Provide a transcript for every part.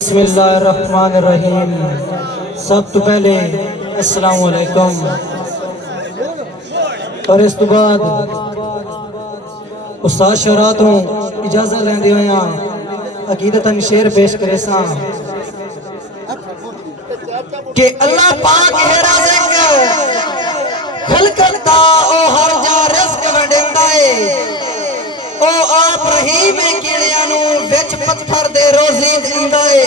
बिस्मिल्लाहिर्रहमानिर्रहीम। सब तो पहले अस्सलाम वालेकुम और इस तो बाद उस्ताद शरा तो इजाजत लेंदे होया अकीदतन शेर पेश करे सा कि अल्लाह पाक है राज़िक खलकत दा ओ हर जा रिज़्क वंडेंदा है ओ आप रहीम है कीड़ियां नू विच पत्थर दे रोजी दिंदा है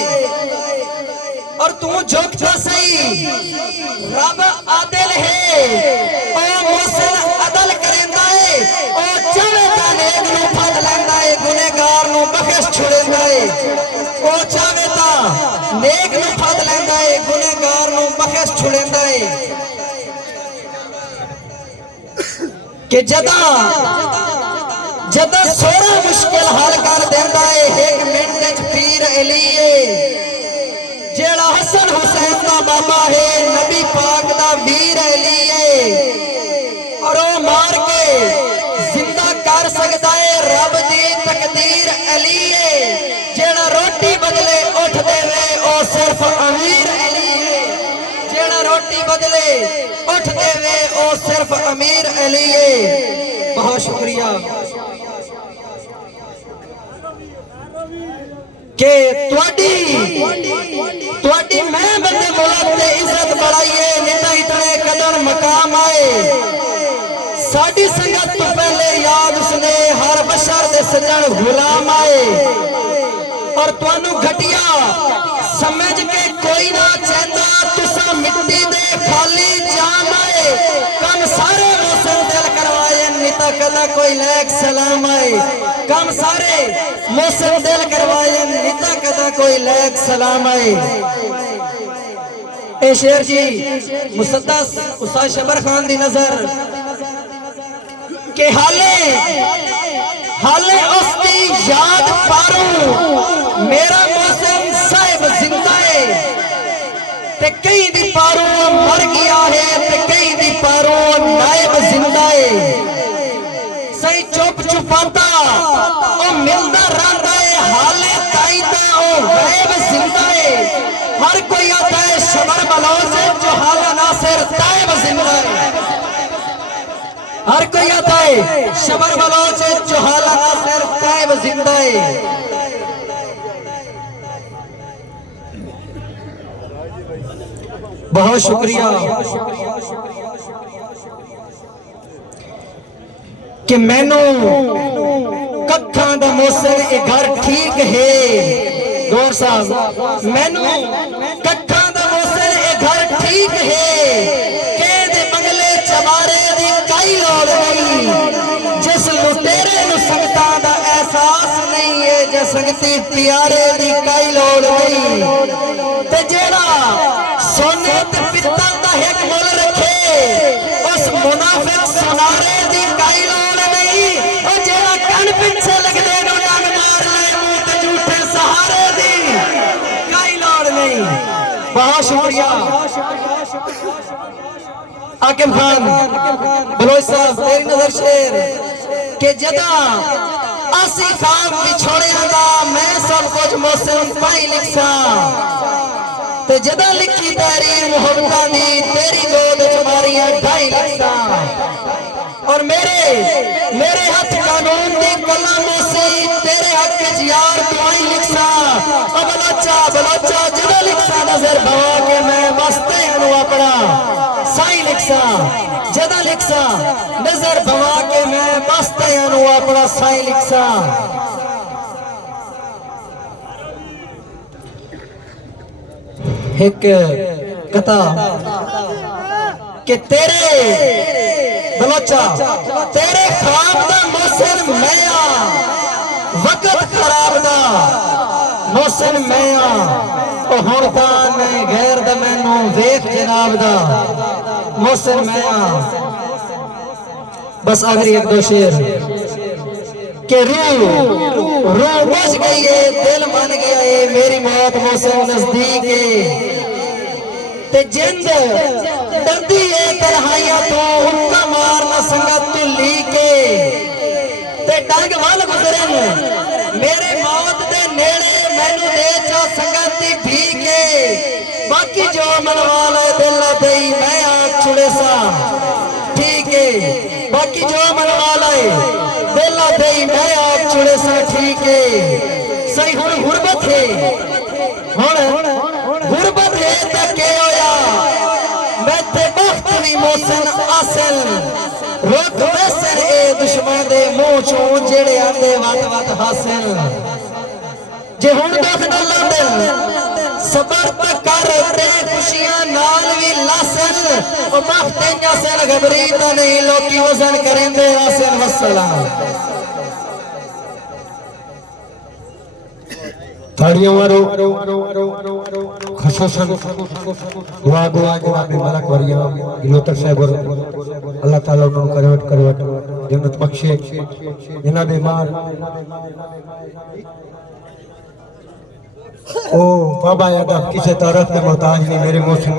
और तू झुकदा सही रब आदिल है ओ मोहसिन अदल करेंदा है ओ चाहे तां नेक नू फड़ लैंदा है गुनहगार नू बख्श छुड़ेंदा है ओ चाहे तां नेक नू फड़ लैंदा है गुनहगार नू बख्श छुड़ेंदा है कि जदा सोरा मुश्किल हल कर देंदा है एक मिनट च पीर अली जेड़ा हसन हुसैन दा बाबा है नबी पाक दा वीर अली और वो मार के जिंदा कर सकता है रब दी तकदीर अली जेड़ा रोटी बदले उठ देवे ओ सिर्फ अमीर अली जेड़ा रोटी बदले उठ देवे ओ सिर्फ अमीर अली बहुत शुक्रिया के तुहाडी मैं बंदे मुल्क ते इज्जत बढ़ाइए निता इतने कदर मकाम आए साडी संगत तो पहले याद उसने हर बशर दे सजन गुलाम आए और तुहानू घटिया समझ के कोई ना चाहता तुसा मिट्टी दे खाली जाम आए कम सारे मोहसिन दिल करवाए निता कदा कोई लैक सलाम आए कम सारे मोहसिन दिल करवाए निता कदा कोई लैक सलाम आए ए शेर जी मुसद्दस उस्ताद शबर खान दी नजर के हाले उसकी याद पारू मेरा मोहसिन साहिब जिंदा है ते कई दी पारू मर गया है ते कई दी पारू नायब जिंदा है सही चुप चुपाता ओ मिलदा रहंदा है हाले ताई दा ओ गायब जिंदा है हर कोई आता है शबर बलौज जो हाला नासिर तायब जिंदा है हर कोई आता है शबर बलौज जो हाला नासिर तायब जिंदा है बहुत शुक्रिया कि मैनू कखा दा मोहसिन ए घर ठीक है गौर साहब मैनू कखा दा मोहसिन ए घर ठीक है के दे बंगले चबारे दी काई लोड़ नहीं जिस लुटेरे नू संगतां दा एहसास नहीं है जिस संगती प्यारे दी काई लोड़ नहीं ते जेड़ा सोने ते पित्तल दा एक मुल रखे उस मुनाफिक सुनारे दी काई लोड़ नहीं ओ जेड़ा कन पिछे लगदे नु डंग मार ले मुंह ते झूठे सहारे दी काई लोड़ नहीं बहुत शुक्रिया आकिब खान बलोच साहब तेरी नजर शेर के जदा आसी खान बिछोड़िया दा मैं सब कुछ मोहसिन पाई लिखसा ते जदा लिखी तेरी मोहब्बतां दी तेरी गोद च मारियां ढाई लिखसा और मेरे हाथ कानून दी कलम से तेरे हक च यार दुआई लिखसा ओ बलोचा जदा लिखसा नजर भवा के मैं वास्ते हूं अपना साई लिखसा जदा लिखसा नजर भवा के मैं वास्ते हूं अपना साई लिखसा एक कथा कि तेरे बलोचा तेरे ख्वाब दा मोहसिन मैया वक्त खराब दा मोहसिन मैया ओ हुण तां मैं गैर दा मैनू वेख जनाब दा मोहसिन मैया बस आखिरी एक दो शेर के रूह बच गई है दिल मन गया है मेरी मौत मोहसिन नजदीक है ते जिंद डरदी है तन्हाइयां तो उनका मारना संगत तू ली के ते डंग वाल गुजरन मेरे मौत दे नेड़े मैनू दे चा संगत बाकी जो मनवा लाए दिल ना दई मैं आप छुड़े सा ठीक है बाकी जो मनवा लाए दिल ना दई मैं आप छुड़े सा ठीक है सही हुण गुरबत है हुण गुरबत है तो के होया मैं ते बख्त भी मोहसिन असल रोक वैसन ए दुश्मन दे मुंह चों जेड़े आंदे वत वत हासिल जे हुण दुख न लांदे सबर तक कर ते खुशियां नाल भी लासन ओ मखते जसन घबरी तो नहीं लोकी वजन करेंदे आसन वसलाम ताड़ियों मारो खसूसन दुआ जनाब मलक वरिया गिलोतर साहब अल्लाह ताला उन्होंने करवट जन्नत बख्शे जनाब मार ओ बाबा याद किसी तरफ के मोहताज नहीं मेरे मोहसिन